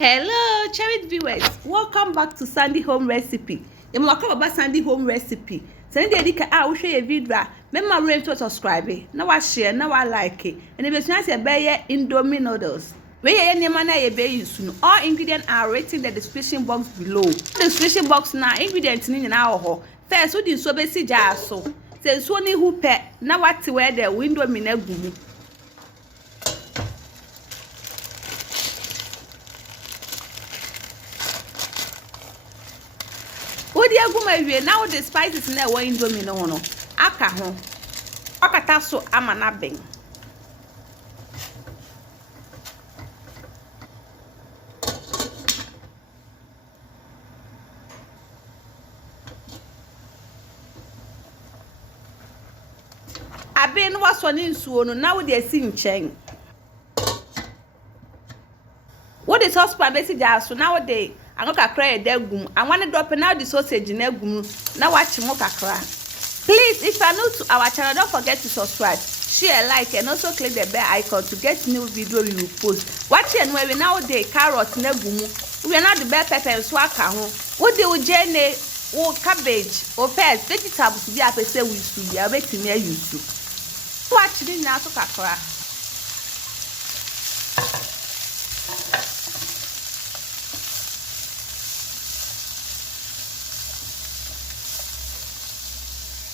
Hello, cherished viewers. Welcome back to Sandy Home Recipe. You welcome about Sandy Home Recipe. Sandy Edika, I will show you a video. Remember, we to subscribe. Now I share, now I like it. And if it's nice, you buy Indomie Noodles. We are any man I buy soon. All ingredients are rated in the description box below. The description box now ingredients in our first, we did so basic jar so. Say so ni who pet. Now what to wear the window minute. Odi aguma wie now the spices na we Indomie no aka ho okata so ama na ben abe no waso ne nsuo no now dey si nchen what is husband be si ja so now dey ano kakra e dagum I want to drop now the sausage na gum na wachi mo kakra. Please, if you are new to our channel, don't forget to subscribe, share, like, and also click the bell icon to get new video we will post. Watch and where we now the carrot na gum. We are not the bell pepper and swaka ho. What they will jene or cabbage or pears vegetables to be a person we should be able to near you too. Watch this now to kakra.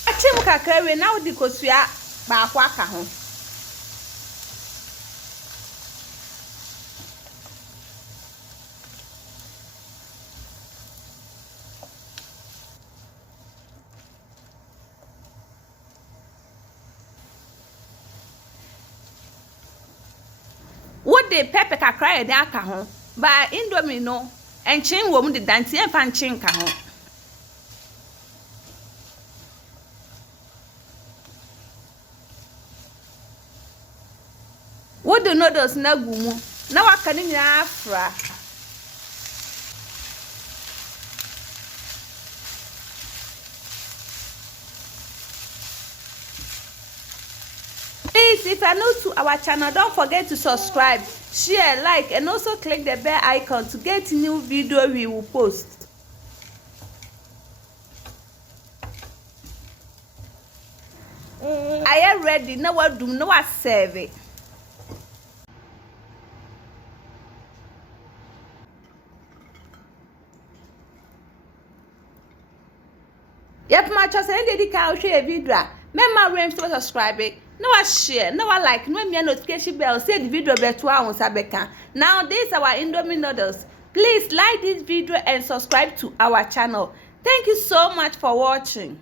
Achim kakra we now the kosua ba akwa ka ho. What the pepper kakra e dey aka ho ba Indomie no enchin wo mu de dante e fa nchin ka ho. What the noodles na gumu na waka ni nyina afra. Please, if you are new to our channel, don't forget to subscribe, share, like, and also click the bell icon to get new video we will post. I am ready. Now what do no I serve it. Yep, my choice. I did the share video. Remember, we to subscribe it. No, I share. No, I like. No, me notification bell. Say the video better on Sabeka. Now, this is our Indomie Noodles. Please like this video and subscribe to our channel. Thank you so much for watching.